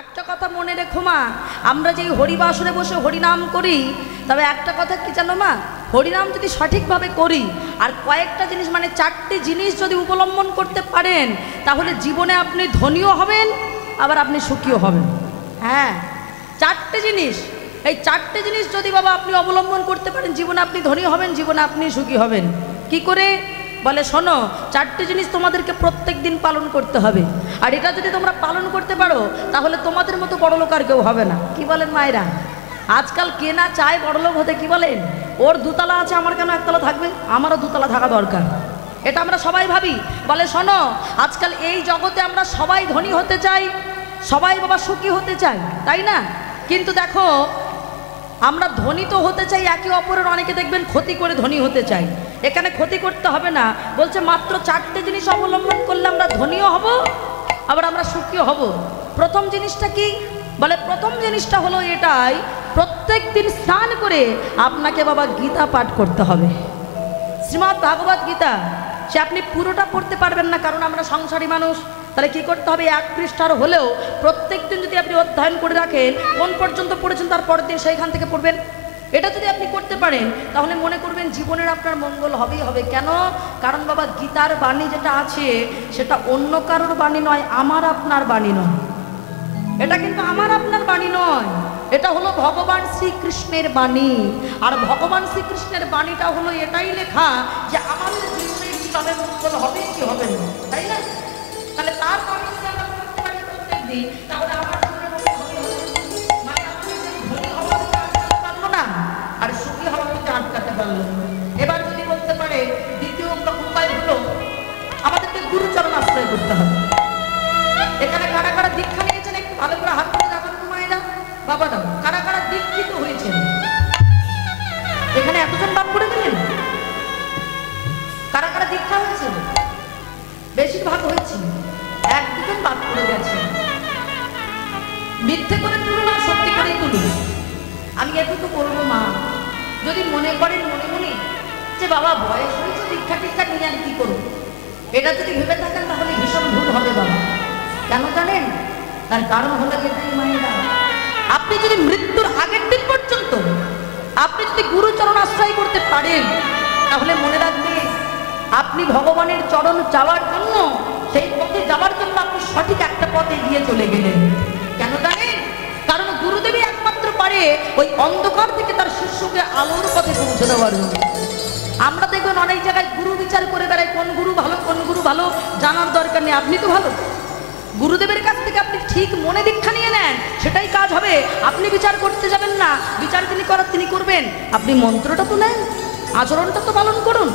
একটা কথা মনে রেখো মা, আমরা যে হরিবাসরে বসে হরিনাম করি, তবে একটা কথা কি জানো মা, হরিনাম যদি সঠিকভাবে করি আর কয়েকটা জিনিস মানে 4টে জিনিস যদি অবলম্বন করতে পারেন, তাহলে জীবনে আপনি ধনীও হবেন, আবার আপনি সুখীও হবেন। হ্যাঁ, 4টে জিনিস, এই 4টে জিনিস যদি বাবা আপনি অবলম্বন করতে পারেন, জীবনে আপনি ধনী হবেন, জীবনে আপনি সুখী হবেন। কি করে বলে, শোনো, 4টে জিনিস তোমাদেরকে প্রত্যেক দিন পালন করতে হবে, আর এটা যদি তোমরা পালন করতে পারো তাহলে তোমাদের মতো বড়লোক আর কেউ হবে না। কি বলেন মায়েরা? আজকাল কে না চায় বড়লোক হতে? কি বলেন? ওর দুতলা আছে, আমার কেন একতলা থাকবে? আমারও দুতলা থাকা দরকার, এটা আমরা সবাই ভাবি। বলে শোনো, আজকাল এই জগতে আমরা সবাই ধনী হতে চাই, সবাই বাবা সুখী হতে চাই, তাই না? কিন্তু দেখো, আমরা ধনী তো হতে চাই, একে অপরের অনেকে দেখবেন ক্ষতি করে ধনী হতে চাই। এখানে ক্ষতি করতে হবে না, বলছে মাত্র 4টে জিনিস অবলম্বন করলে আমরা ধনীও হব, আবার আমরা সুখীও হব। প্রথম জিনিসটা কি বলে? প্রথম জিনিসটা হলো এটাই, প্রত্যেক দিন স্নান করে আপনাকে বাবা গীতা পাঠ করতে হবে, শ্রীমদ্ ভাগবত গীতা। সে আপনি পুরোটা পড়তে পারবেন না, কারণ আমরা সংসারী মানুষ। তাহলে কি করতে হবে? 1 পৃষ্ঠার হলেও প্রত্যেক দিন যদি আপনি অধ্যয়ন করে রাখেন, কোন পর্যন্ত পড়েছেন তার পরের দিন সেইখান থেকে পড়বেন। এটা যদি আপনি করতে পারেন তাহলে মনে করবেন জীবনের আপনার মঙ্গল হবেই হবে। কেন? কারণ বাবা গীতার বাণী যেটা আছে সেটা অন্য কারোর বাণী নয়, আমার আপনার বাণী নয়। এটা কিন্তু আমার আপনার বাণী নয়, এটা হলো ভগবান শ্রীকৃষ্ণের বাণী। আর ভগবান শ্রীকৃষ্ণের বাণীটা হলো এটাই লেখা যে আমাদের জীবনে তবে মঙ্গল হবে কি হবে না, তাই না? তাহলে তার বাণী যদি আমরা করতে পারি প্রত্যেক দিন, তাহলে আমার জীবনে মানে ধনী হওয়া আটকাতে পারলো না, আর সুখী হওয়া আটকাতে পারলো না। এবার যদি বলতে পারে দ্বিতীয় উপায় হলো আমাদেরকে গুরুচরণ আশ্রয় করতে হবে। এখানে কারা কারা দীক্ষা নিয়েছেন একটু ভালো করে হাত তুলে দেখান তো মায়েরা, বাবারা, কারা কারা দীক্ষিত হয়েছেন? এখানে এতজন বাপ করে দিলেন, কারা কারা দীক্ষা হয়েছে? বেশিরভাগ হয়েছে, 1-2জন বাদ করে গেছে। মিথ্যে করে তুলুন আর সত্যি করে তুলুন। আমি এটুকু বলবো মা, যদি মনে করেন মনে মনে যে বাবা বয়স হয়েছে দীক্ষা টিক্ষা নিয়ে আর কি করবো, এটা যদি ভেবে থাকেন তাহলে ভীষণ ভুল হবে বাবা। কেন জানেন? তার কারণ হলো এটাই মায়েরা, আপনি যদি মৃত্যুর আগের দিন পর্যন্ত আপনি যদি গুরুচরণ আশ্রয় করতে পারেন, তাহলে মনে রাখবেন আপনি ভগবানের চরণ যাওয়ার জন্য, সেই পথে যাওয়ার জন্য আপনি সঠিক একটা পথে এগিয়ে চলে গেলেন। কেন জানেন? কারণ গুরুদেবই একমাত্র পারে ওই অন্ধকার থেকে তার শিষ্যকে আলোর পথে পৌঁছে দেওয়ার জন্য। আমরা দেখবেন অনেক জায়গায় গুরু বিচার করে বেড়াই, কোন গুরু ভালো কোন গুরু ভালো জানার দরকার নেই, আপনি তো ভালো। গুরুদেবের কাছ থেকে আপনি ঠিক মনে দীক্ষা নিয়ে নেন, সেটাই কাজ হবে। আপনি বিচার করতে যাবেন না, বিচার তিনি করার তিনি করবেন। আপনি মন্ত্রটা তো নেন, আচরণটা তো পালন করুন,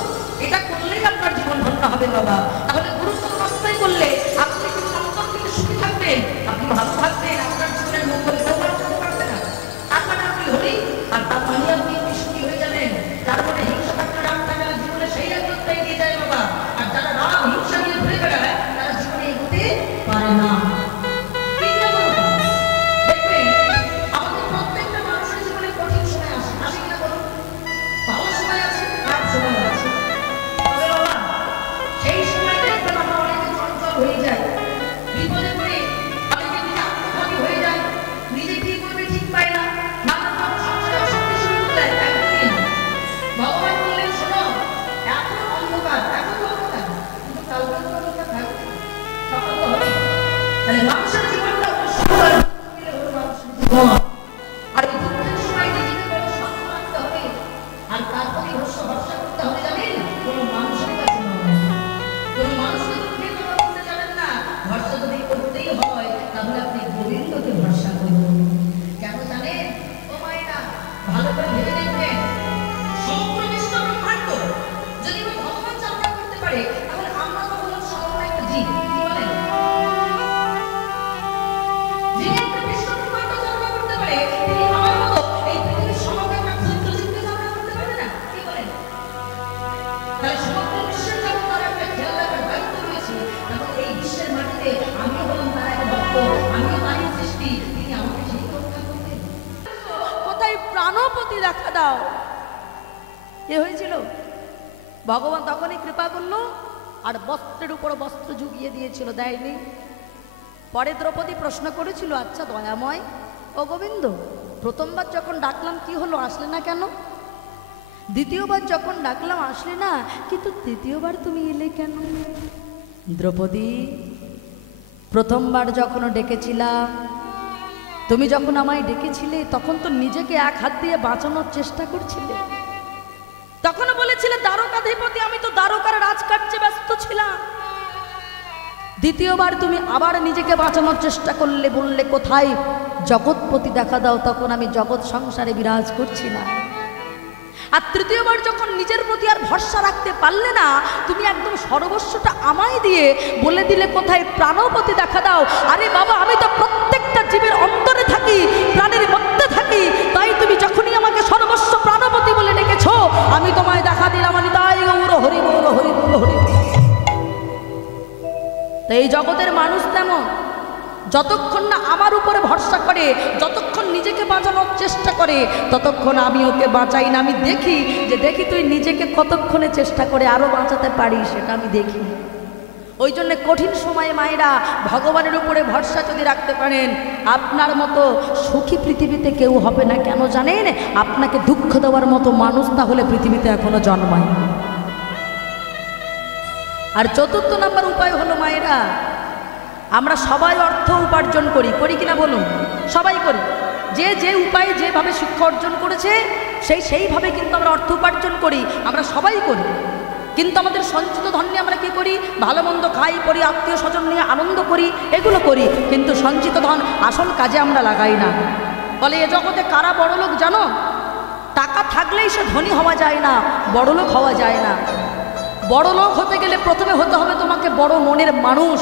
এটা করলেই আপনার জীবন ধন্য হবে বাবা। তাহলে গুরুচরণ আশ্রয় করলে আপনি কিন্তু অন্তর থেকে সুখী থাকবেন, আপনি ভালো থাকবেন, আপনার জীবনের মঙ্গল করতে পারবে না। তার মানে আপনি হরি, আর তার মানে আপনি সুখী হয়ে যাবেন। যার মনে হিংসা থাকলে রাগ থাকে না, জীবনে সেই একজনটা এগিয়ে যায় বাবা। আর যারা রাগ হিংসা নিয়ে ঘুরে বেড়ায় তারা জীবনে এগোতে পারে না। দেখবেন আমাদের প্রত্যেকটা মানুষের জীবনে কঠিন সময় আসে, আসে কিনা বলুন? ভালো সময় আছে, খারাপ সময় আছে। তবে বাবা সেই সময় দেখবেন আমরা অনেকে চঞ্চল হয়ে যাই, বিপদে পড়ে অনেকে নিজে আত্মঘাতী হয়ে যায়, নিজে কি করবে ঠিক পায় না, নানা রকম সংসারে অশান্তি শুরু করে দেয়। একদমই না। ভগবান বললেন শোনো, এখন অন্ধকার, এখন অন্ধকার, কিন্তু কালকে তো অন্ধকার থাকবে, সকাল তো হবে। তাহলে মানুষের জীবনটা অবশ্যই মানুষের জীবন। আর এই দুঃখের সময় নিজেকে বড় শক্ত রাখতে হবে, আর তারপরে ভরসা করতে হবে জানেন, কোনো মানুষের কাছে নয়, কোনো মানুষকে দুঃখের কথা বলতে যাবেন না। ভরসা যদি করতেই হয় তাহলে আপনি গোবিন্দকে ভরসা করুন। কেন জানেন ও মায়েরা? ভালো করে ভেবে দেখবেন, সমগ্র বিশ্ব ব্রহ্মাণ্ড যদি ভগবান চালনা করতে পারে, তাহলে আমরা তো হলাম সাধারণ একটা জীব। কি বলেন? যিনি একটা বিশ্ব ব্রহ্মাণ্ড চালনা করতে পারে, তিনি আমার মতো এই পৃথিবীর সমগ্র একটা ক্ষুদ্র জীবকে চালনা করতে পারবে না? কি বলেন? তাহলে সমগ্র বিশ্বের যখন তার একটা খেয়াল রাখার দায়িত্ব রয়েছে, তখন এই বিশ্বের মাটিতে আমিও হলাম তার এক ভক্ত, আমিও তারই সৃষ্টি, তিনি আমাকে ঠিক রক্ষা করবেন। কোথায় প্রাণপতি দেখা দাও, এ হয়েছিল। ভগবান তখনই কৃপা করলো আর বস্ত্রের উপর বস্ত্র ঝুঁকিয়ে দিয়েছিল, দেয়নি? পরে দ্রৌপদী প্রশ্ন করেছিল, আচ্ছা দয়াময় ও গোবিন্দ, প্রথমবার যখন ডাকলাম কি হলো, আসলে না কেন? দ্বিতীয়বার যখন ডাকলাম আসলে না, কিন্তু তৃতীয়বার তুমি এলে কেন? দ্রৌপদী, প্রথমবার যখন ডেকেছিলাম, তুমি যখন আমায় ডেকেছিলে তখন তো নিজেকে এক হাত দিয়ে বাঁচানোর চেষ্টা করছিলে, তখনও বলেছিলে দ্বারকাধিপতি, আমি তো দ্বারকার রাজকার্যে ব্যস্ত ছিলাম। দ্বিতীয়বার তুমি আবার নিজেকে বাঁচানোর চেষ্টা করলে, বললে কোথায় জগৎপতি দেখা দাও, তখন আমি জগৎ সংসারে বিরাজ করছি না। আর তৃতীয়বার যখন নিজের প্রতি আর ভরসা রাখতে পারলে না, তুমি একদম সর্বস্বটা আমায় দিয়ে বলে দিলে কোথায় প্রাণপতি দেখা দাও। আরে বাবা, আমি তো প্রত্যেকটা জীবের অন্তরে থাকি, প্রাণের মধ্যে থাকি, তাই তুমি যখনই আমাকে সর্বস্ব প্রাণপতি বলে ডেকেছো, আমি তোমায় দেখা দিলাম। আমি তাই গৌর হরি বল, হরি বল, হরি। তো এই জগতের মানুষ তেমন, যতক্ষণ না আমার উপরে ভরসা করে, যতক্ষণ নিজেকে বাঁচানোর চেষ্টা করে, ততক্ষণ আমি ওকে বাঁচাই না। আমি দেখি তুই নিজেকে কতক্ষণে চেষ্টা করে আরও বাঁচাতে পারিস, সেটা আমি দেখি। ওই জন্য কঠিন সময়ে মায়েরা ভগবানের উপরে ভরসা যদি রাখতে পারেন, আপনার মতো সুখী পৃথিবীতে কেউ হবে না। কেন জানেন? আপনাকে দুঃখ দেওয়ার মতো মানুষ তাহলে পৃথিবীতে এখনো জন্মায়। আর চতুর্থ নাম্বার উপায় হলো মায়েরা, আমরা সবাই অর্থ উপার্জন করি, করি কিনা বলুন? সবাই করি। যে যে উপায়ে যেভাবে শিক্ষা অর্জন করেছে সেইভাবে কিন্তু আমরা অর্থ উপার্জন করি, আমরা সবাই করি। কিন্তু আমাদের সঞ্চিত ধন নিয়ে আমরা কী করি? ভালো মন্দ খাই, করি, আত্মীয় স্বজন নিয়ে আনন্দ করি, এগুলো করি, কিন্তু সঞ্চিত ধন আসল কাজে আমরা লাগাই না। বলে এ জগতে কারা বড় লোক জানো? টাকা থাকলেই সে ধনী হওয়া যায় না, বড় লোক হওয়া যায় না। বড় লোক হতে গেলে প্রথমে হতে হবে তোমাকে বড় মনের মানুষ।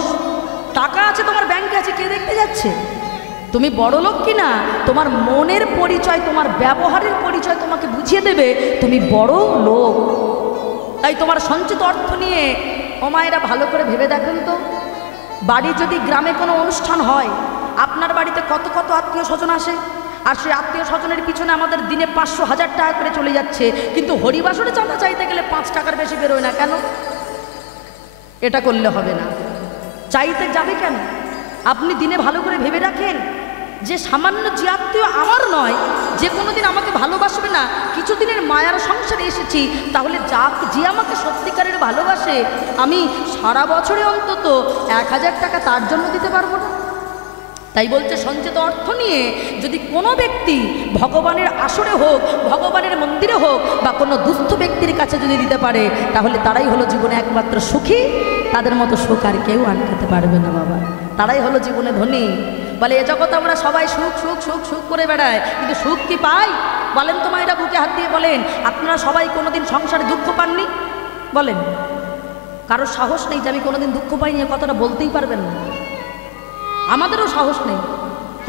টাকা আছে তোমার ব্যাংকে আছে, কে দেখতে যাচ্ছে? তুমি বড় লোক কিনা তোমার মনের পরিচয়, তোমার ব্যবহারের পরিচয় তোমাকে বুঝিয়ে দেবে তুমি বড় লোক। তাই তোমার সঞ্চিত অর্থ নিয়ে ও মায়েরা ভালো করে ভেবে দেখেন তো, বাড়ি যদি গ্রামে কোনো অনুষ্ঠান হয়, আপনার বাড়িতে কত কত আত্মীয় স্বজন আসে, আর সেই আত্মীয় স্বজনের পিছনে আমাদের দিনে 500-1000 টাকা করে চলে যাচ্ছে, কিন্তু হরিবাসরে চাঁদা চাইতে গেলে 5 টাকার বেশি বেরোয় না। কেন? এটা করলে হবে না। চাইতে যাবে কেন? আপনি দিনে ভালো করে ভেবে রাখেন যে সামান্য যে আত্মীয় আমার নয়, যে কোনো দিন আমাকে ভালোবাসবে না, কিছুদিনের মায়ার সংসারে এসেছি, তাহলে যে আমাকে সত্যিকারের ভালোবাসে, আমি সারা বছরে অন্তত 1000 টাকা তার জন্য দিতে পারবো না? তাই বলছে সঞ্চিত অর্থ নিয়ে যদি কোনো ব্যক্তি ভগবানের আসরে হোক, ভগবানের মন্দিরে হোক, বা কোনো দুস্থ ব্যক্তির কাছে যদি দিতে পারে, তাহলে তারাই হলো জীবনে একমাত্র সুখী। তাদের মতো সুখ আর কেউ আনতে পারবে না বাবা, তারাই হলো জীবনে ধনী। বলে এ জগতে আমরা সবাই সুখ সুখ সুখ সুখ করে বেড়াই, কিন্তু সুখ কি পাই? বলেন তো মায়েরা, বুকে হাত দিয়ে বলেন, আপনারা সবাই কোনোদিন সংসারে দুঃখ পাননি? বলেন। কারো সাহস নেই যে আমি কোনোদিন দুঃখ পাইনি, এ কথাটা বলতেই পারবেন না। আমাদেরও সাহস নেই।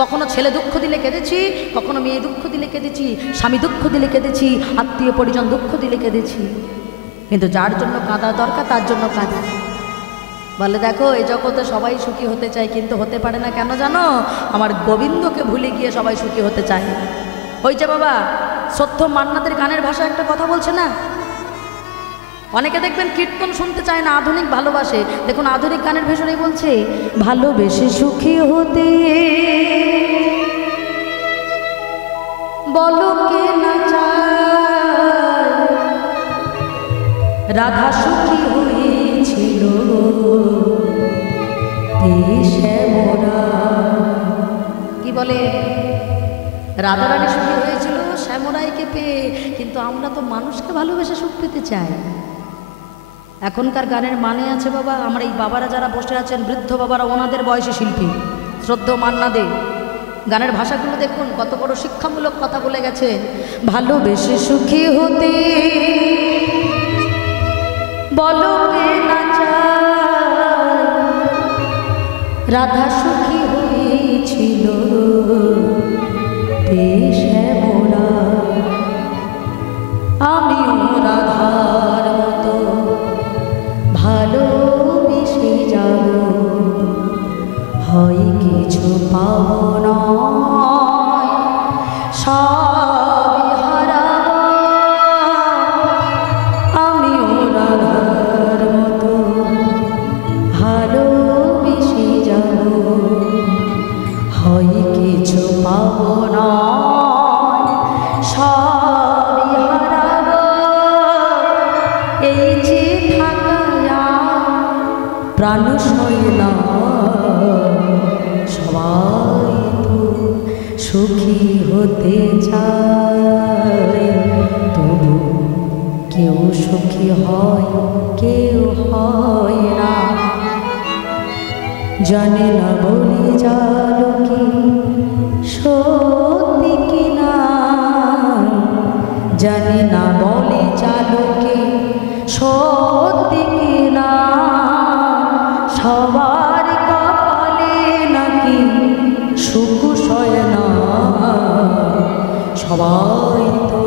কখনো ছেলে দুঃখ দিলে কেঁদেছি, কখনো মেয়ে দুঃখ দিলে কেঁদেছি, স্বামী দুঃখ দিলে কেঁদেছি, আত্মীয় পরিজন দুঃখ দিলে কেঁদেছি, কিন্তু যার জন্য কাঁদা দরকার তার জন্য কাঁদা। বলে দেখো এই জগতে সবাই সুখী হতে চায়, কিন্তু হতে পারে না। কেন জানো? আমার গোবিন্দকে ভুলে গিয়ে সবাই সুখী হতে চায়। ওই যে বাবা সত্য মান্নাদের গানের ভাষা একটা কথা বলছে না, অনেকে দেখবেন কীর্তন শুনতে চায় না, আধুনিক ভালোবাসে। দেখুন আধুনিক গানের ভেষণেই বলছে, ভালোবেসে সুখী হতে বলো কে না চায়, রাধা সুখী হয়েছিল কি বলে, রাধারানী সুখী হয়েছিল শ্যামরায়কে পেয়ে, কিন্তু আমরা তো মানুষকে ভালোবেসে সুখ পেতে চাই। এখনকার গানের মানে আছে বাবা, আমরা এই বাবারা যারা বসে আছেন, বৃদ্ধ বাবারা, ওনাদের বয়সী শিল্পী শ্রদ্ধ মান্না দে, গানের ভাষাগুলো দেখুন কত বড় শিক্ষামূলক কথা বলে গেছে। ভালোবেসে সুখী হতে বলো কে না চায়, রাধা সুখী হয়েছিল শ্যামরা, আমিও রাধার মতো ভালোবেসে যাব, হয় কিছু পাবো নয় সবই হারাবো, আমিও রাধার মতো ভালোবেসে যাব। কিছু পাবো না, সবই হারাবো, এই যে থাকা প্রাণ সয় না। সবাই তো সুখী হতে চায়, তবু কেউ সুখী হয়, কেউ হয় না। জানে না বলে যালো কি সত্যি কিনা, জানে না বলে যালো কি সত্যি কিনা। সবার কপালে নাকি সুখ সয় না, সবাই তো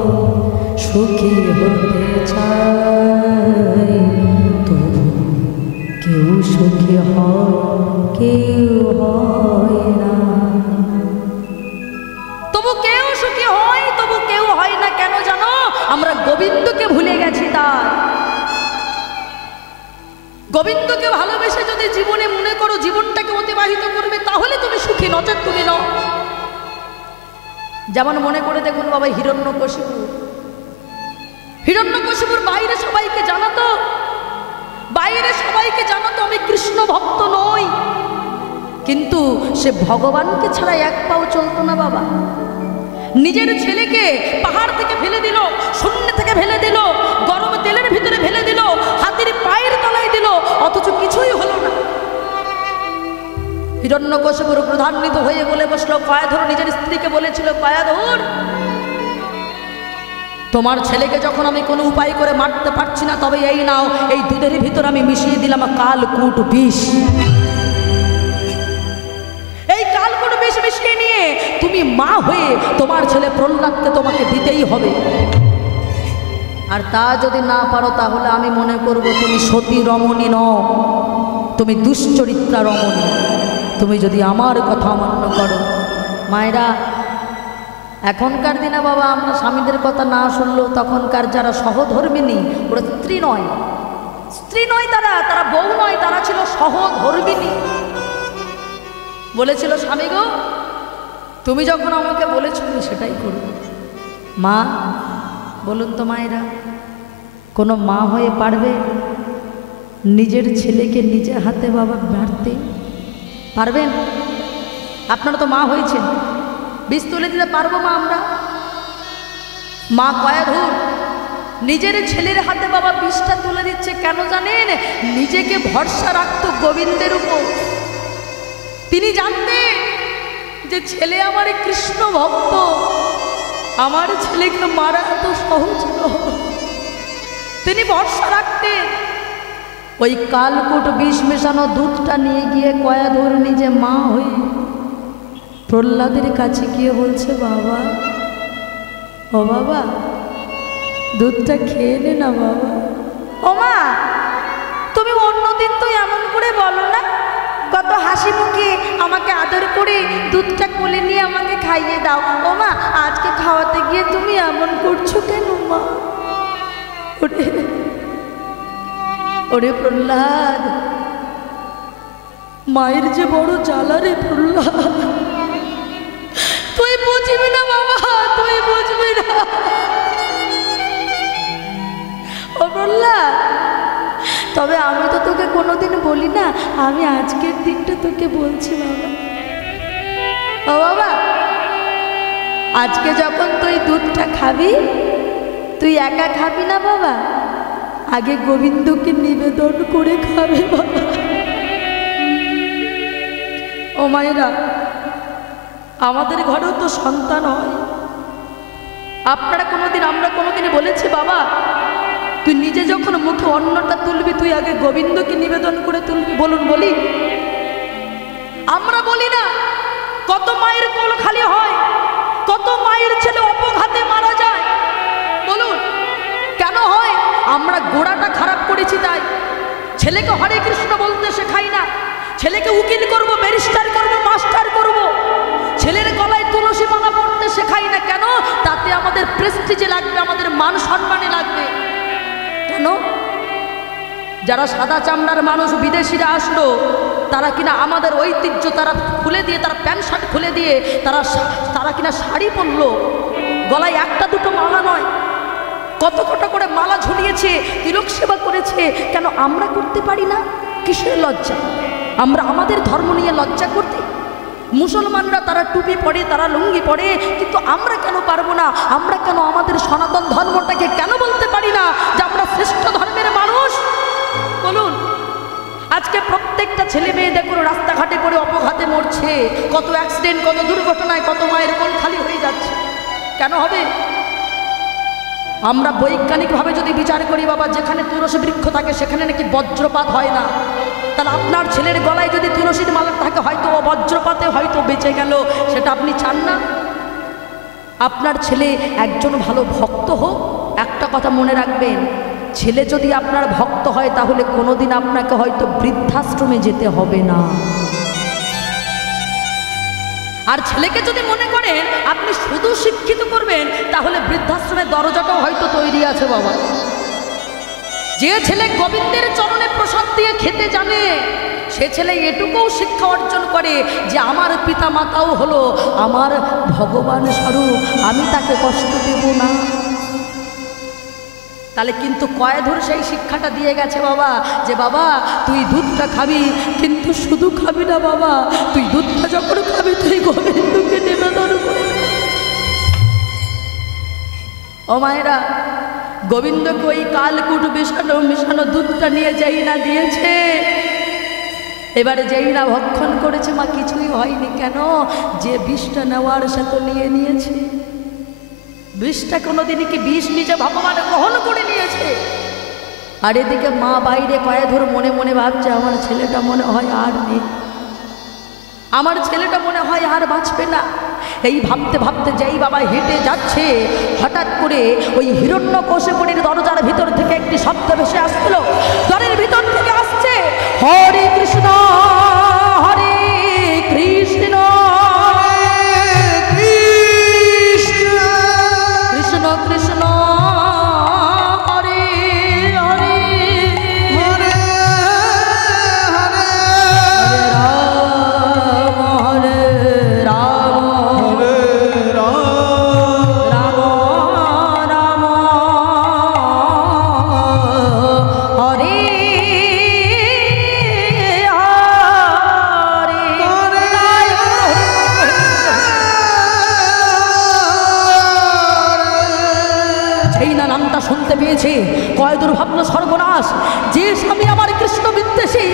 সুখী হতে চায়, তবু কেউ সুখী হয়, কেউ হয় না। তবু কেউ সুখী হয়, তবু কেউ হয় না। কেন জানো? আমরা গোবিন্দকে ভুলে গেছি। তাই গোবিন্দকে ভালোবেসে যদি জীবনে মনে করো জীবনটাকে অতিবাহিত করবে, তাহলে তুমি সুখী, নচেত তুমি নও। যেমন মনে করে দেখুন বাবা, হিরণ্যকশিপু, হিরণ্যকশিপুর বাইরে সবাইকে জানাতো, বাইরে সবাইকে জানাতো আমি কৃষ্ণ ভক্ত নই, কিন্তু সে ভগবানকে ছাড়া এক পাও চলতো না বাবা। নিজের ছেলেকে পাহাড় থেকে ফেলে দিল, শূন্য থেকে ফেলে দিল, গরম তেলের ভিতরে ফেলে দিল, হাতির পায়ের তলায় দিল, অথচ কিছুই হলো না। হিরণ্যকশিপুর ক্রোধান্বিত হয়ে বলে বসলো, কয়াধর নিজের স্ত্রীকে বলেছিল, কয়াধর তোমার ছেলেকে যখন আমি কোনো উপায় করে মারতে পারছি না, তবে এই নাও, এই দুধের ভিতর আমি মিশিয়ে দিলাম কালকূট বিষ। এই কালকূট বিষ মিশিয়ে নিয়ে তুমি মা হয়ে তোমার ছেলে প্রহ্লাদকে তোমাকে দিতেই হবে। আর তা যদি না পারো, তাহলে আমি মনে করব তুমি সতী রমণী নও, তুমি দুশ্চরিত্রা রমণী। তুমি যদি আমার কথা অমান্য করো। মায়েরা, এখনকার দিনে বাবা আমরা স্বামীদের কথা না শুনলেও তখনকার যারা সহধর্মিনী, ওরা স্ত্রী নয়, স্ত্রী নয়, তারা তারা বউ নয়, তারা ছিল সহধর্মিনী। বলেছিল, স্বামী গো তুমি যখন আমাকে বলেছ আমি সেটাই করব। মা বলুন তো মায়েরা, কোনো মা হয়ে পারবে নিজের ছেলেকে নিজের হাতে বাবা মারতে? পারবেন? আপনারা তো মা হয়েছেন, বিষ তুলে দিতে পারবো মা আমরা? মা কয়াধর নিজের ছেলের হাতে বাবা বিষটা তুলে দিচ্ছে। কেন জানেন? নিজেকে ভরসা রাখতো গোবিন্দের উপর। তিনি জানতেন যে ছেলে আমার কৃষ্ণ ভক্ত, আমার ছেলেকে মারা এত সহজ নয়। তিনি ভরসা রাখতেন। ওই কালকূট বিষ মেশানো দুধটা নিয়ে গিয়ে কয়াধর নিজে মা হয়ে প্রহ্লাদের কাছে গিয়ে বলছে, বাবা, ও বাবা দুধটা খেয়ে নে না বাবা। ও মা, তুমি অন্যদিন তো এমন করে বলো না, কত হাসি মুখে আমাকে আদর করে দুধটা কোলে নিয়ে আমাকে খাইয়ে দাও। ও মা, আজকে খাওয়াতে গিয়ে তুমি এমন করছো কেন মা? ওরে ওরে প্রহ্লাদ, মায়ের যে বড় জ্বালা রে প্রহ্লাদ, তুই বুঝবি না বাবা, তুই বুঝবি না। ও প্রহ্লাদ, তবে আমি তো তোকে কোনোদিন বলি না, আমি আজকের দিনটা তোকে বলছি বাবা। ও বাবা, আজকে যখন তুই দুধটা খাবি, তুই একা খাবি না বাবা, আগে গোবিন্দকে নিবেদন করে খাবে বাবা। ও মায়েরা, আমাদের ঘরেও তো সন্তান হয়। আপনারা কোনোদিন, আমরা কোনোদিন বলেছি বাবা তুই নিজে যখন মুখে অন্নটা তুলবি তুই আগে গোবিন্দকে নিবেদন করে তুলবি? বলুন, বলি? আমরা বলি না? কত মায়ের কোল খালি হয়, কত মায়ের ছেলে অপঘাতে মারা যায়। বলুন কেন হয়? আমরা গোড়াটা খারাপ করেছি। তাই ছেলেকে হরে কৃষ্ণ বলতে শেখাই না, ছেলেকে উকিল করব, ব্যারিস্টার করব, মাস্টার করব, ছেলের গলায় তুলসী মালা পড়তে শেখাই না। কেন? তাতে আমাদের প্রেস্টিজে লাগবে, আমাদের মান সম্মানে লাগবে। কেন? যারা সাদা চামড়ার মানুষ, বিদেশিরা আসলো, তারা কিনা আমাদের ঐতিহ্য তারা খুলে দিয়ে, তারা প্যান্ট শার্ট খুলে দিয়ে তারা কিনা শাড়ি পরলো, গলায় একটা দুটো মালা নয়, কত কত করে মালা ঝুলিয়েছে, তিলক সেবা করেছে। কেন আমরা করতে পারি না? কিসের লজ্জা? আমরা আমাদের ধর্ম নিয়ে লজ্জা করতে? মুসলমানরা তারা টুপি পরে, তারা লুঙ্গি পরে, কিন্তু আমরা কেন পারবো না? আমরা কেন আমাদের সনাতন ধর্মটাকে কেন বলতে পারি না যে আমরা শ্রেষ্ঠ ধর্মের মানুষ? বলুন। আজকে প্রত্যেকটা ছেলে মেয়ে দেখুন রাস্তাঘাটে পড়ে অপঘাতে মরছে, কত অ্যাক্সিডেন্ট, কত দুর্ঘটনায় কত মায়ের কোল খালি হয়ে যাচ্ছে। কেন হবে? আমরা বৈজ্ঞানিকভাবে যদি বিচার করি, বাবা যেখানে তুলসী বৃক্ষ থাকে সেখানে নাকি বজ্রপাত হয় না। তাহলে আপনার ছেলের গলায় যদি তুলসীর মালা থাকে, হয়তো ও বজ্রপাতে হয়তো বেঁচে গেল, সেটা আপনি চান না? আপনার ছেলে একজন ভালো ভক্ত হোক। একটা কথা মনে রাখবেন, ছেলে যদি আপনার ভক্ত হয় তাহলে কোনোদিন আপনাকে হয়তো বৃদ্ধাশ্রমে যেতে হবে না। আর ছেলেকে যদি মনে করেন আপনি শুধু শিক্ষিত করবেন, তাহলে বৃদ্ধাশ্রমের দরজাটাও হয়তো তৈরি আছে বাবা। যে ছেলে গোবিন্দের চরণে প্রসাদ দিয়ে খেতে জানে, সে ছেলে এটুকুও শিক্ষা অর্জন করে যে আমার পিতা মাতাও হলো আমার ভগবান স্বরূপ, আমি তাকে কষ্ট দেব না। তাহলে কিন্তু কয়েধর সেই শিক্ষাটা দিয়ে গেছে বাবা, যে বাবা তুই দুধটা খাবি, কিন্তু শুধু খাবি না বাবা, তুই দুধটা যখন খাবি তুই গোবিন্দকে নিবেদন করবি। ও মায়েরা, গোবিন্দকে ওই কালকুট মিশানো দুধটা নিয়ে যাই না দিয়েছে, এবারে যেই না ভক্ষণ করেছে, মা কিছুই হয়নি। কেন? যে বিষটা নেওয়ার সে তো নিয়েছে। বিষটা কোনোদিনই কি বিষ নিজে ভগবান গ্রহণ করে নিয়েছে? আর এদিকে মা বাইরে কয়েধর মনে মনে ভাবছে আমার ছেলেটা মনে হয় আর নেই, আমার ছেলেটা মনে হয় আর বাঁচবে না। এই ভাবতে ভাবতে যেই বাবা হেঁটে যাচ্ছে, হঠাৎ করে ওই হিরণ্যকশিপুরীর দরজার ভিতর থেকে একটি শব্দ ভেসে আসছিল। দ্বারের ভিতর থেকে আসছে, হরে কৃষ্ণ হরে কৃষ্ণ কৃষ্ণ কৃষ্ণ হরে হরে হরে হরে হরে রাম হরে রাম রাম হরে সেই না নামটা শুনতে পেয়েছে, কয়েদুর ভাবলো সর্বনাশ, যে স্বামী আমার কৃষ্ণ বিদ্বেষী,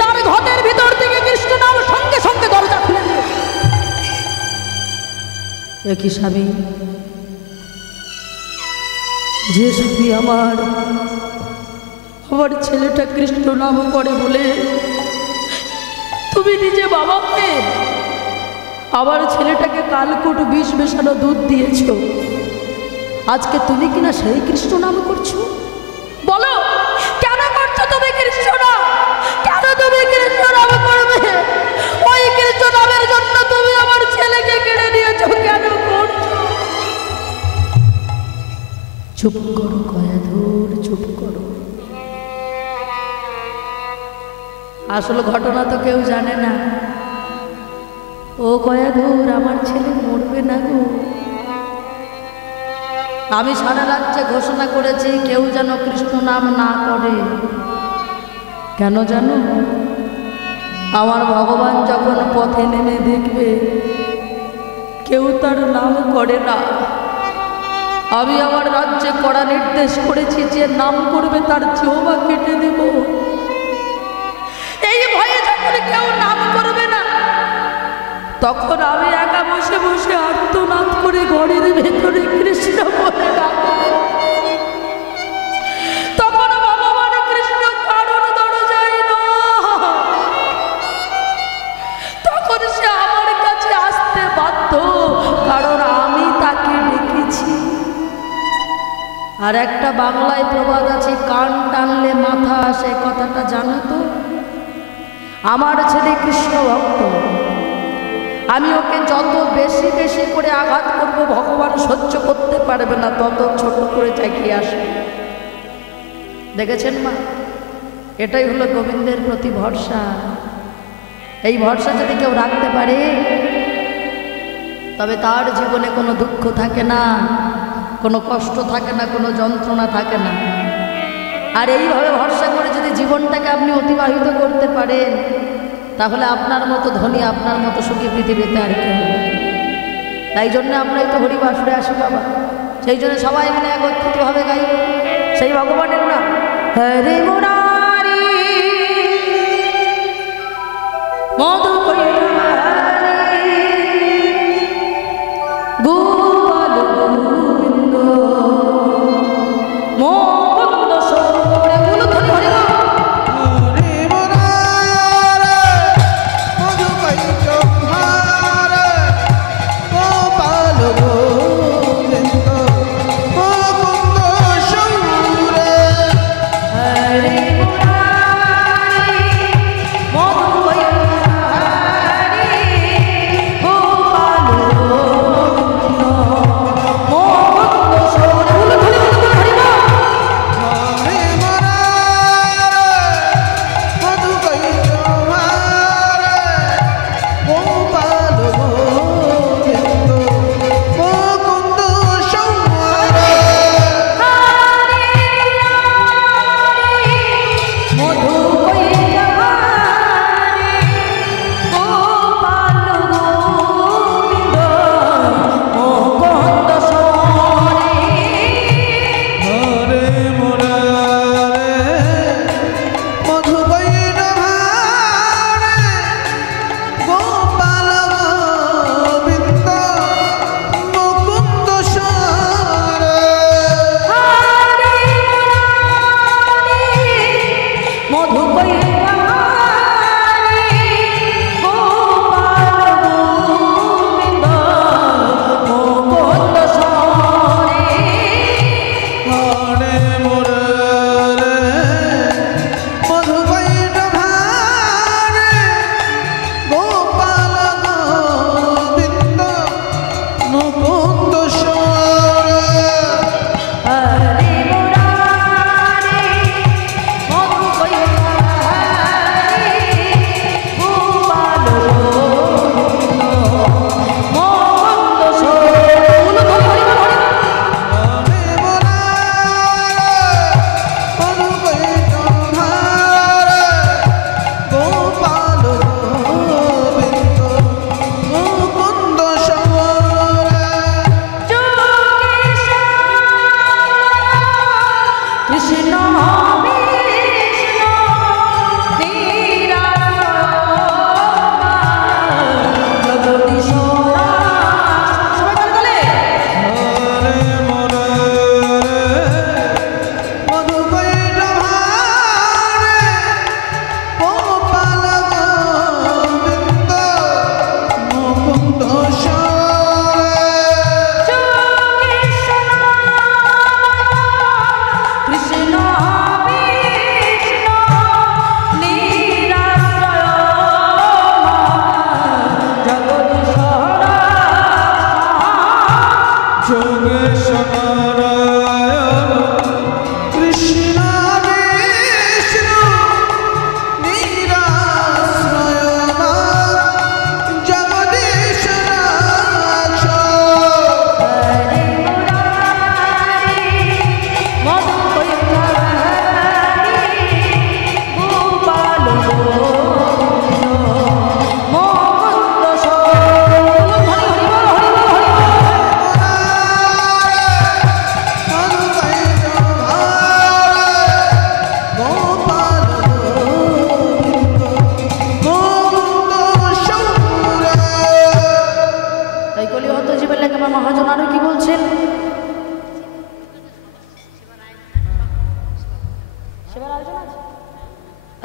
তার ঘরের ভিতর থেকে কৃষ্ণ নাম সঙ্গে সঙ্গে দরজা খুলে দিল। একই স্বামী, যে স্বামী আমার ছেলেটা কৃষ্ণ নাম করে বলে তুমি নিজে বাবা হয়ে আমার ছেলেটাকে কালকুট বিষ মেশানো দুধ দিয়েছ, আজকে তুমি কিনা সেই কৃষ্ণ নাম করছো? বলো কেন করছো তুমি কৃষ্ণ নাম? কেন তুমি কৃষ্ণ নাম করবে? ওই কৃষ্ণ নামের জন্য তুমি আমার ছেলেকে কেড়ে নিয়েছো, কেন করছো? চুপ করো কয়াধুর, চুপ করো। আসল ঘটনা তো কেউ জানে না। ও কয়াধুর, আমার ছেলে মরবে না গো। আমি সারা রাজ্যে ঘোষণা করেছি কেউ যেন কৃষ্ণ নাম না করে। কেন জানো? আমার ভগবান যখন পথে নেমে দেখবে কেউ তার নাম করে না, আমি আমার রাজ্যে কড়া নির্দেশ করেছি যে নাম করবে তার জিহ্বা কেটে দেব। এই ভয়ে যখন কেউ নাম করবে না, তখন আমি একা বসে বসে আর্তনাদ করে ঘরের ভেতরে কৃষ্ণ বলে ডাকব। তখন ভগবান কৃষ্ণ কারণ দরজায় নয়, তখন সে আমার কাছে আসতে বাধ্য, কারণ আমি তাকে ডেকেছি। আর একটা বাংলায় প্রবাদ আছে, কান টানলে মাথা আসে, কথাটা জানো তো? আমার ছেলে কৃষ্ণ ভক্ত, আমি ওকে যত বেশি বেশি করে আঘাত করব ভগবান সহ্য করতে পারবে না, তত ছোট করে চাকিয়ে আসে। দেখেছেন মা, এটাই হলো গোবিন্দের প্রতি ভরসা। এই ভরসা যদি কেউ রাখতে পারে তবে তার জীবনে কোনো দুঃখ থাকে না, কোনো কষ্ট থাকে না, কোনো যন্ত্রণা থাকে না। আর এইভাবে ভরসা করে যদি জীবনটাকে আপনি অতিবাহিত করতে পারেন তাহলে আপনার মতো ধনী, আপনার মতো সুখী পৃথিবীতে আর কেউ নেই। তাই জন্য আমরা এই তো হরিবাসরে আসি বাবা, সেই জন্য সবাই মিলে একত্রিতভাবে গাইব সেই ভগবানের নাম হরে মুরারি মধু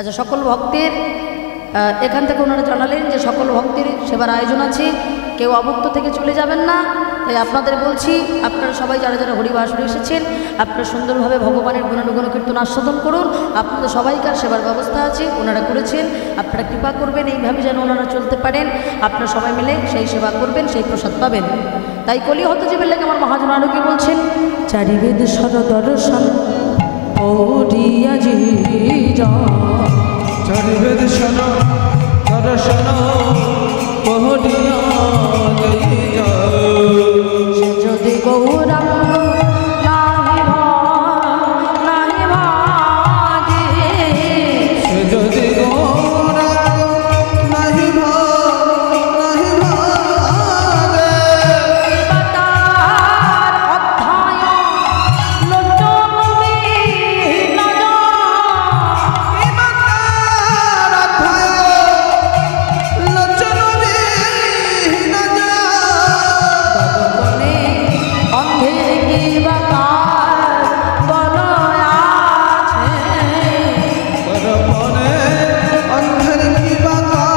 আচ্ছা, সকল ভক্তের এখান থেকে ওনারা জানালেন যে সকল ভক্তের সেবার আয়োজন আছে, কেউ অভুক্ত থেকে চলে যাবেন না। তাই আপনাদের বলছি, আপনারা সবাই যারা যারা হরিবাসরে এসেছেন আপনারা সুন্দরভাবে ভগবানের গুণানুগুণ কীর্তন আস্বাদন করুন। আপনাদের সবাইকার সেবার ব্যবস্থা আছে, ওনারা করেছেন। আপনারা কৃপা করবেন এইভাবে যেন ওনারা চলতে পারেন, আপনারা সবাই মিলে সেই সেবা করবেন, সেই প্রসাদ পাবেন। তাই কলি হতে যে বেললে আমার মহাজন আরও কি বলছেন, চারিবেদ সর দর্শন চারিবেদ সর দর্শন পহরিয়া দেই যাও সে যদি গৌরাঙ্গ নাহি ভাগে সে যদি গৌরাঙ্গ নাহি ভাগে তার অধ্যায় লোচন বিহীন ইমানদার অধ্যায় লোচন বিহীন বনে অন্ধের কি বা কার বল আছে পরমনে অন্ধের কি বাঁকা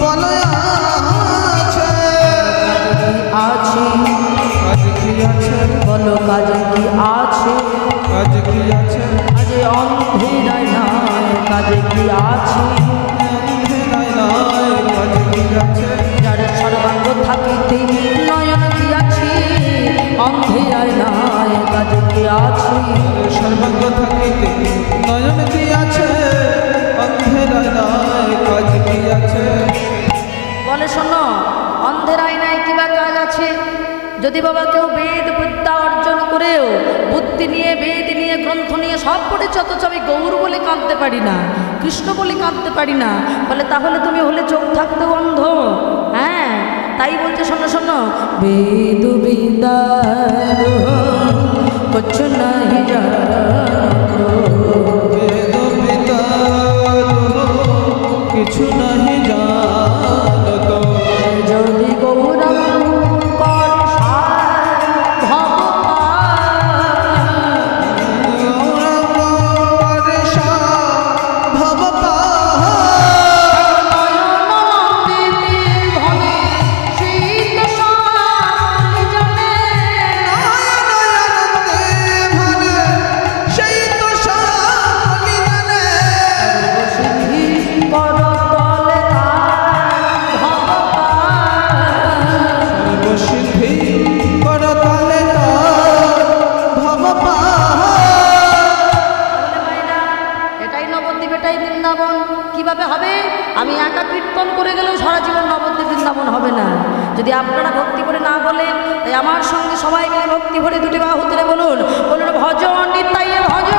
বলয় আছে আছে আজ কি আছে বলো কাজে কি আছে আজ কি আছে আজ অন্ধেরাই নাই কাজে কি আছে অন্ধেরাই নাই আজ কি আছে যার সর্বাঙ্গ থাকিতে নয়ন কি আছে অন্ধেরাই নাই কাজে কি আছে সর্বাঙ্গ থাকিতে নয়ন কি আছে অন্ধেরাই নাই কাজ কি আছে বলে শোনো অন্ধের আয়নায় কিবা কাজ আছে যদি বাবা কেউ বেদ বিদ্যা অর্জন করেও বুদ্ধি নিয়ে বেদ নিয়ে গ্রন্থ নিয়ে সব পড়েছ অথচ আমি গৌর বলে কাঁদতে পারি না কৃষ্ণ বলে কাঁদতে পারি না বলে তাহলে তুমি হলে চোখ থাকতেও অন্ধ হ্যাঁ তাই বলছে শোনো শোনো বেদ বিদ্যা কুছ নাহি জানো বেদ বিদ্যা কিছু নাহি জানত যদি গৌরাঙ্গ কর সার কিভাবে হবে? আমি একা কীর্তন করে গেলেও সারা জীবন নবদ্বীপ বৃন্দাবন হবে না। যদি আপনারা ভক্তি করে না বলেন, তাই আমার সঙ্গে সবাই মিলে ভক্তি ভরে দুটি বাহু তুলে বলুন, বলুন ভজন নিতাই ভজন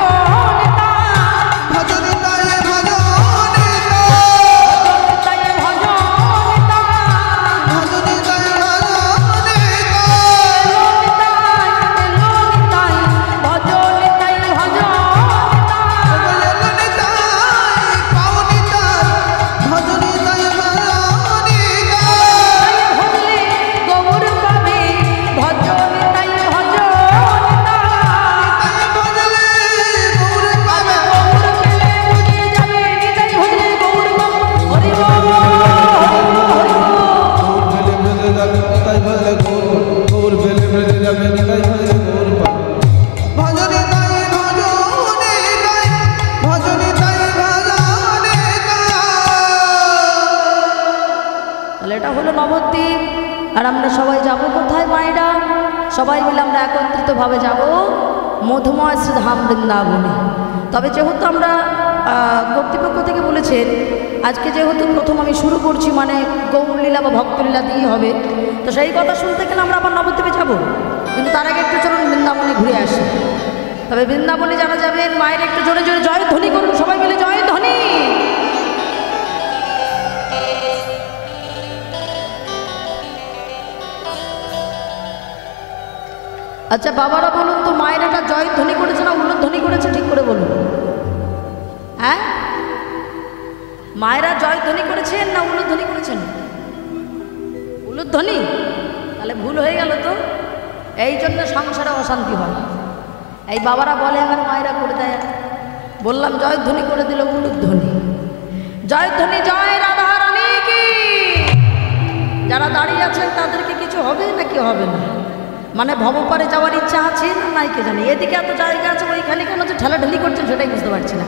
নবদ্বীপ। আর আমরা সবাই যাবো কোথায় মায়েরা? সবাই মিলে আমরা একত্রিতভাবে যাব মধুময় শ্রীধাম বৃন্দাবনে। তবে যেহেতু আমরা কর্তৃপক্ষ থেকে বলেছেন আজকে যেহেতু প্রথম আমি শুরু করছি, মানে গৌরলীলা বা ভক্তলীলা দিয়েই হবে, তো সেই কথা শুনতে গেলে আমরা আবার নবদ্বীপে যাব, কিন্তু তার আগে একটু চলুন বৃন্দাবনে ঘুরে আসি। তবে বৃন্দাবনে যারা যাবেন মায়ের একটু জোরে জোরে জয় ধ্বনি করুন, সবাই মিলে জয় ধ্বনি। আচ্ছা বাবারা বলুন তো, মায়ের এটা জয় ধ্বনি করেছে না উল্লধ্বনি করেছে? ঠিক করে বলুন। হ্যাঁ, মায়েরা জয় ধ্বনি করেছেন না উল্লধ্বনি করেছেন? উল্লধ্বনি। তাহলে ভুল হয়ে গেল তো, এই জন্য সংসারে অশান্তি হয়। এই বাবারা বলে আমার মায়েরা করে দেয়, বললাম জয় ধ্বনি করে দিল উল্লধ্বনি। জয় ধ্বনি, জয় রাধা রানী কি। যারা দাঁড়িয়ে আছেন তাদেরকে কিছু হবে নাকি হবে না? মানে ভবপারে যাওয়ার ইচ্ছা আছে না নাই কে জানে। এদিকে এত জায়গা আছে, ওইখানে কেন যে ঠেলাঠেলি করছেন সেটাই বুঝতে পারছি না।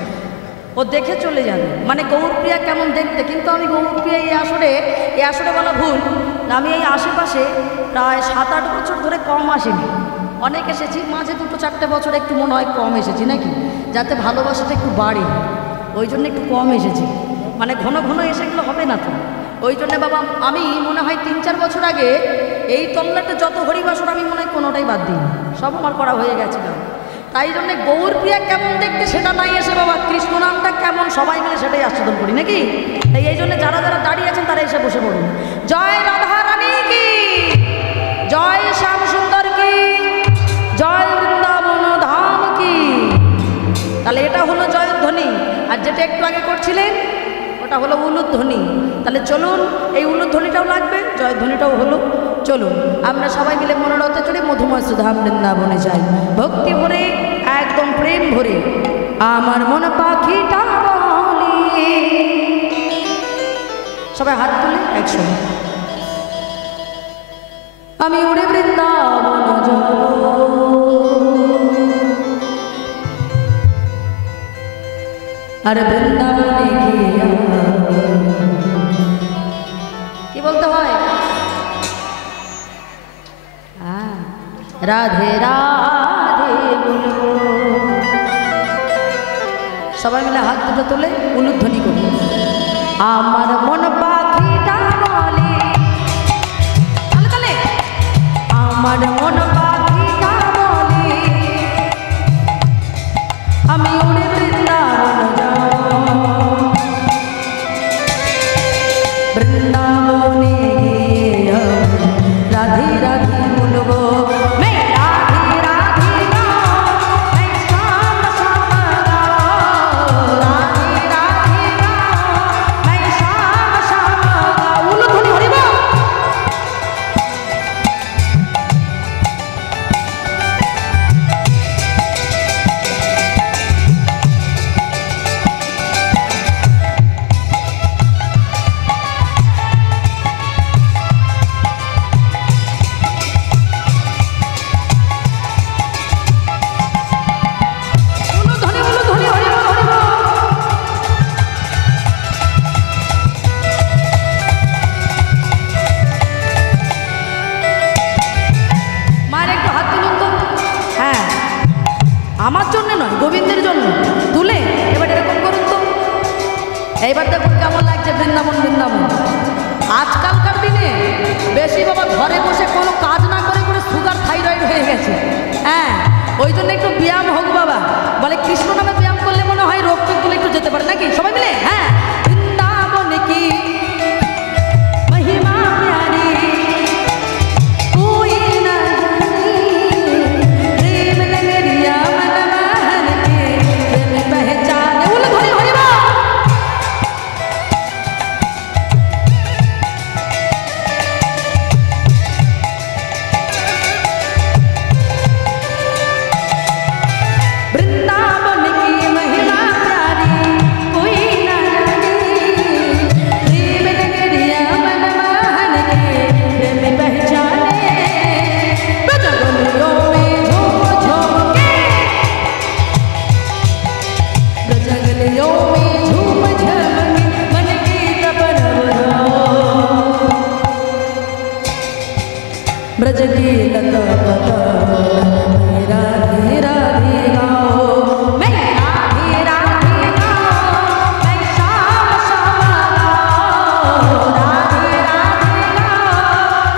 ও দেখে চলে যাবে, মানে গৌরপ্রিয়া কেমন দেখতে। কিন্তু আমি গৌরপ্রিয়া এই আসরে বলা ভুল। আমি এই আশেপাশে প্রায় 7-8 বছর ধরে কম আসিনি, অনেক এসেছি। মাঝে 2-4 বছর একটু মনে হয় কম এসেছি নাকি, যাতে ভালোবাসাটা একটু বাড়ে, ওই জন্য একটু কম এসেছি। মানে ঘন ঘন এসেগুলো হবে না তো। ওই জন্যে বাবা আমি মনে হয় 3-4 বছর আগে এই তল্লাটে যত হরিবাসর আমি মনে হয় কোনোটাই বাদ দিই, সব আমার করা হয়ে গেছিল। তাই জন্যে গৌরপ্রিয়া কেমন দেখতে সেটা নাই এসে বাবা কৃষ্ণ নামটা কেমন সবাই মিলে সেটাই আস্বাদন করি নাকি। তাই এই জন্য যারা যারা দাঁড়িয়ে আছেন তারা এসে বসে পড়ুন। জয় রাধা রানী কি, জয় শ্যাম সুন্দর কি, জয় বৃন্দাবন ধাম কি। তাহলে এটা হলো জয়ধ্বনি, আর যেটা একটু আগে করছিলেন ওটা হলো উলুধ্বনি। তাহলে চলুন এই উলুধ্বনিটাও লাগবে, জয়ধ্বনিটাও হলো। চলুন আমরা সবাই মিলে মনোরথে চলে মধুময় সুধাম বৃন্দাবনে যাই, ভক্তি ভরে একদম প্রেম ভরে। আমার মন পাখিটা বলে, সবাই হাত তুলে একসঙ্গে। আমি উড়ে বৃন্দাবন যাব, আর বৃন্দাবনে গিয়া কি বলতে হয়, রাধে রাধে বলবো। সবাই মিলে হাত দুটো তুলে উলুধ্বনি করি। আমার মন পাখিটা বলে, তালে তালে আমার মন পাখিটা বলে, আমি উড়ে বৃন্দাবন যাব, বৃন্দাবনে গিয়ে রাধে রাধে বলবো। আমার জন্য নয়, গোবিন্দের জন্য তুলে এবার এরকম করুন তো। এইবার দেখুন কেমন লাগছে বৃন্দাবন বৃন্দাবন। আজকালকার দিনে বেশি বাবা ঘরে বসে কোনো কাজ না করে করে সুগার থাইরয়েড হয়ে গেছে। হ্যাঁ, ওই জন্য একটু ব্যায়াম হোক বাবা। বলে কৃষ্ণ নামে ব্যায়াম করলে মনে হয় রোগ টোগগুলো একটু যেতে পারে নাকি, সবাই মিলে। হ্যাঁ, বৃন্দাবন কি মহিমা প্যারি, कोई ना जाने प्रेम नगरिया मन महल के प्रेम पहचाने। उलधनी हरिबा वृंदावन की महिमा प्यारी, कोई ना जाने प्रेम नगरिया मन महल के प्रेम पहचाने। ब्रजगलियों में झूम झूम के, ब्रजगलियों में झूम झूम के मन की तपन बढ़ाओ, ब्रज की लता पता राधे राधे गाओ। मैं राधे राधे गाओ, मैं श्याम श्याम गाओ, राधे राधे गाओ,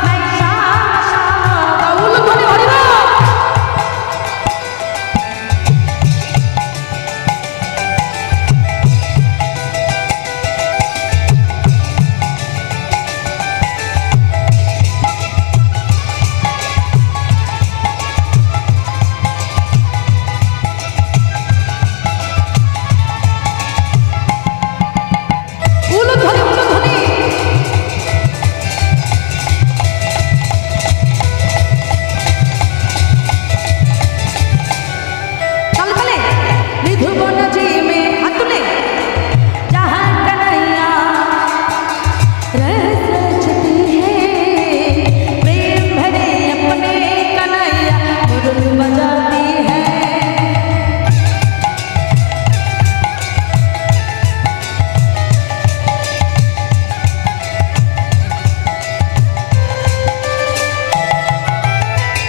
मैं श्याम श्याम गाओ। उलधनी हरिबा उलधनी उलधनी चल चले निधुवन जी में हाथ तुले। जहाँ कन्हैया रस रचती है, प्रेम भरे अपने कन्हैया मुरुग बजाती है।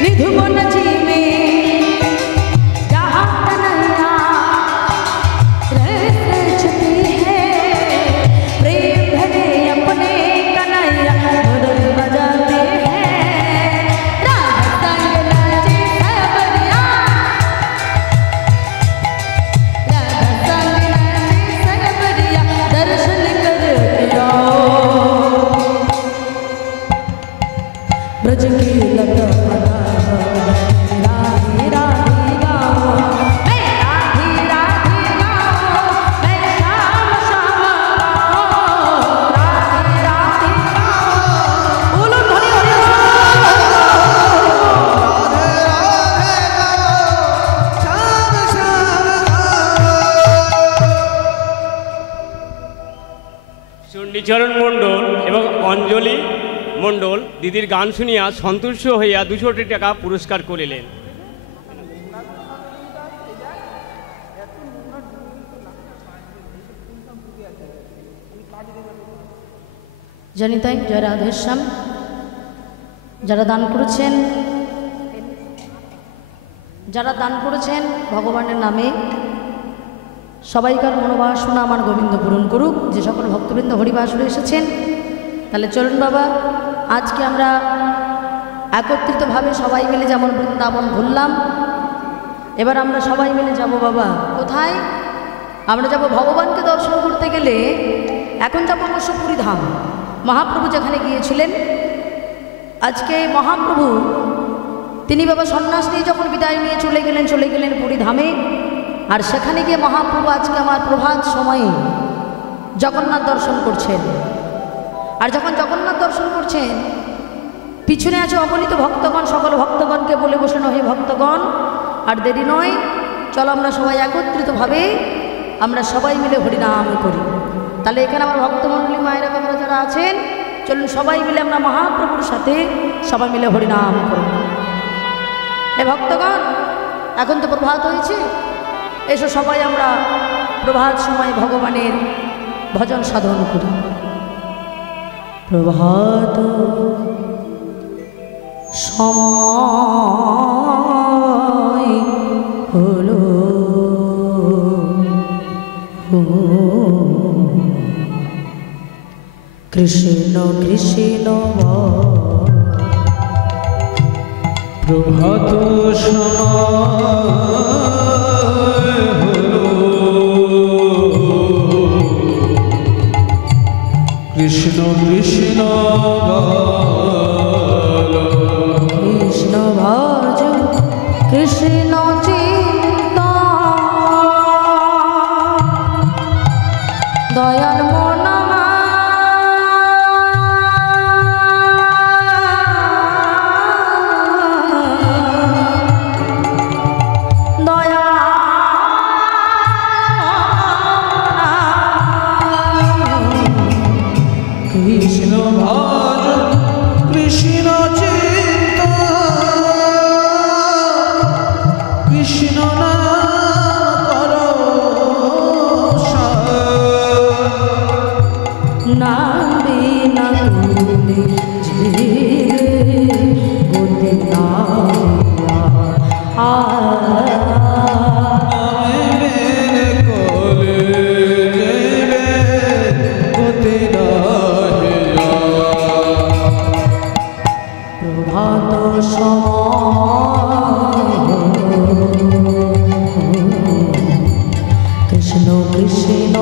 निधुवन जी में जहाँ कन्हैया रस रचती है, ब्रज की लता राधे राधे गाओ, मैं राधे राधे गाओ, मैं श्याम श्याम गाओ, राधे राधे गाओ। बोलो धनी हरि চণ্ডীচরণ মণ্ডল এবং অঞ্জলি মণ্ডল দিদির গান শুনিয়া সন্তুষ্ট হইয়া 200 টাকা পুরস্কার করিলেন। জানি তাই জয় রাধেশ্যাম। যারা দান করেছেন, ভগবানের নামে সবাইকার মনোবাসনা আমার গোবিন্দ পূরণ করুক। যে সকল ভক্তবৃন্দ হরিবাসরে এসেছেন, তাহলে চলুন বাবা, আজকে আমরা একত্রিতভাবে সবাই মিলে যেমন বৃন্দাবন ঘুরলাম, এবার আমরা সবাই মিলে যাব বাবা কোথায়? আমরা যাব ভগবানকে দর্শন করতে গেলে এখন যাব অবশ্য পুরীধাম। মহাপ্রভু যেখানে গিয়েছিলেন, আজকে মহাপ্রভু তিনি বাবা সন্ন্যাস নিয়ে যখন বিদায় নিয়ে চলে গেলেন পুরীধামে। আর সেখানে গিয়ে মহাপ্রভু আজকে আমার প্রভাত সময়ে জগন্নাথ দর্শন করছেন। আর যখন জগন্নাথ দর্শন করছেন, পিছনে আছে অগণিত ভক্তগণ। সকল ভক্তগণকে বলে বসেন, হে ভক্তগণ, আর দেরি নয়, চলো আমরা সবাই একত্রিতভাবে আমরা সবাই মিলে হরিনাম করি। তাহলে এখানে আমার ভক্তমণ্ডলী মায়েরা বাবারা যারা আছেন, চলুন সবাই মিলে আমরা মহাপ্রভুর সাথে সবাই মিলে হরিনাম করব। হে ভক্তগণ, এখন তো প্রভাত হয়েছে, এসো সবাই আমরা প্রভাত সময় ভগবানের ভজন সাধন করি। প্রভাত সময় হলো, কৃষ্ণ কৃষ্ণ প্রভাত সময় হলো, কৃষ্ণ কৃষ্ণ বলো। কৃষ্ণ ভজ কৃষ্ণ চিন্তা, দয়াল মন কৃষ্ণ ভজ কৃষ্ণ চিন্তা, কৃষ্ণ নাম করো নাম বিনা তুলে গতি প্রভাত সময় কৃষ্ণ কৃষ্ণ